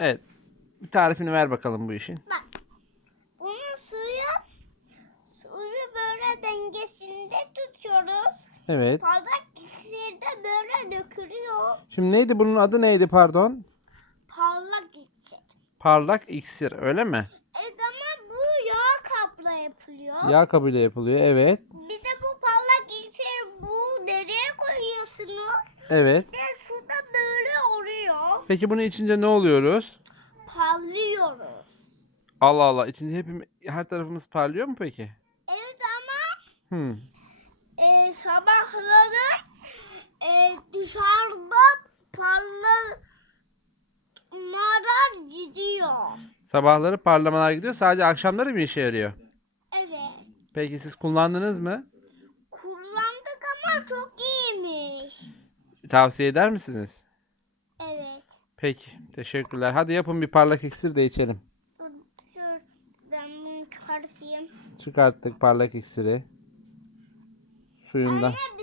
Evet. Bir tarifini ver bakalım bu işin. Bak. Bunu suyu suyu böyle dengesinde tutuyoruz. Evet. Parlak iksir de böyle dökülüyor. Şimdi neydi bunun adı neydi pardon? Parlak iksir. Parlak iksir öyle mi? Evet ama bu yağ kapla yapılıyor. Yağ kabıyla yapılıyor. Evet. Bir de bu parlak iksir bu dereye koyuyorsunuz. Evet. Bir de. Peki bunu içince ne oluyoruz? Parlıyoruz. Allah Allah. İçince hepim her tarafımız parlıyor mu peki? Evet ama Hmm. e, sabahları e, dışarıda parlamalar gidiyor. Sabahları parlamalar gidiyor. Sadece akşamları mı işe yarıyor? Evet. Peki siz kullandınız mı? Kullandık ama çok iyiymiş. Tavsiye eder misiniz? Peki. Teşekkürler. Hadi yapın bir parlak iksir de içelim. Dur, dur. Ben bunu çıkartayım. Çıkarttık parlak iksiri. Suyundan. Anne